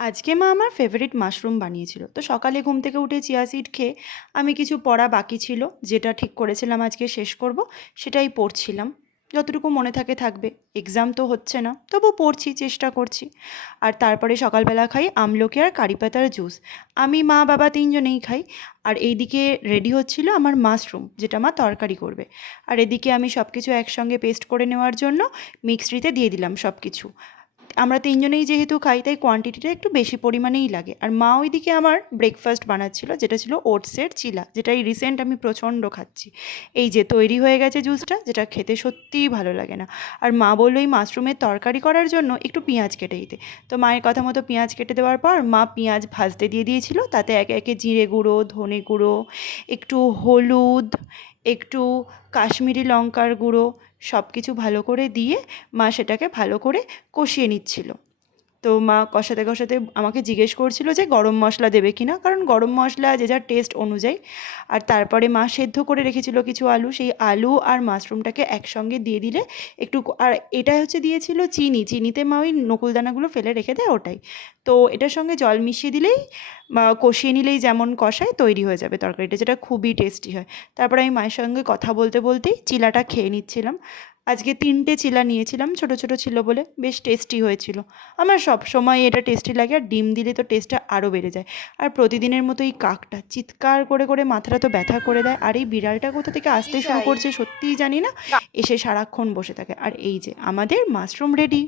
আজকে মা আমার ফেভারিট মাশরুম বানিয়েছিল। তো সকালে ঘুম থেকে উঠে চিয়া সিড খেয়ে আমি কিছু পড়া বাকি ছিল, যেটা ঠিক করেছিলাম আজকে শেষ করব, সেটাই পড়ছিলাম। যতটুকু মনে থাকে থাকবে, এক্সাম তো হচ্ছে না, তবু পড়ছি, চেষ্টা করছি। আর তারপরে সকালবেলা খাই আমলকি আর কারি পাতার জুস। আমি, মা, বাবা তিনজনেই খাই। আর এইদিকে রেডি হচ্ছিল আমার মাশরুম, যেটা মা তরকারি করবে। আর এদিকে আমি সব কিছু একসঙ্গে পেস্ট করে নেওয়ার জন্য মিক্সিতে দিয়ে দিলাম সব কিছু। আমরা তিনজনেই যেহেতু খাই, তাই কোয়ান্টিটিটা একটু বেশি পরিমাণেই লাগে। আর মা ওইদিকে আমার ব্রেকফাস্ট বানাচ্ছিল, যেটা ছিল ওটসের চিলা, যেটা এই রিসেন্ট আমি প্রচণ্ড খাচ্ছি। এই যে তৈরি হয়ে গেছে জুসটা, যেটা খেতে সত্যিই ভালো লাগে না। আর মা বললো এই মাশরুমের তরকারি করার জন্য একটু পেঁয়াজ কেটে দিতে। তো মায়ের কথা মতো পেঁয়াজ কেটে দেওয়ার পর মা পেঁয়াজ ভাজতে দিয়ে দিয়েছিল, তাতে একে একে জিরে গুঁড়ো, ধনে গুঁড়ো, একটু হলুদ, একটু কাশ্মীরি লঙ্কার গুঁড়ো, সব কিছু ভালো করে দিয়ে মা সেটাকে ভালো করে কষিয়ে নিচ্ছিল। তো মা কষাতে কষাতে আমাকে জিজ্ঞেস করছিল যে গরম মশলা দেবে কি না, কারণ গরম মশলা যে যার টেস্ট অনুযায়ী। আর তারপরে মা সেদ্ধ করে রেখেছিল কিছু আলু, সেই আলু আর মাশরুমটাকে একসঙ্গে দিয়ে দিলে একটু, আর এটা হচ্ছে দিয়েছিল চিনি, চিনিতে মা ওই নকুলদানাগুলো ফেলে রেখে দেয় ওটাই। তো এটার সঙ্গে জল মিশিয়ে দিলেই বা কষিয়ে নিলেই যেমন কষায় তৈরি হয়ে যাবে তরকারিটা, যেটা খুবই টেস্টি হয়। তারপর আমি মায়ের সঙ্গে কথা বলতে বলতেই চিলাটা খেয়ে নিচ্ছিলাম। আজকে 3টে চিলা নিয়েছিলাম, ছোট ছোট ছিল বলে বেশ টেস্টি হয়েছিল। আমার সব সময় এটা টেস্টি লাগে, আর ডিম দিলে তো টেস্টটা আরও বেড়ে যায়। আর প্রতিদিনের মতো এই কাকটা চিৎকার করে করে মাথাটা তো ব্যথা করে দেয়, আর এই বিড়ালটা কোথা থেকে আসতে শুরু এটাই। করছে সত্যিই জানি না, এসে সারাক্ষণ বসে থাকে। আর এই যে আমাদের মাশরুম রেডি।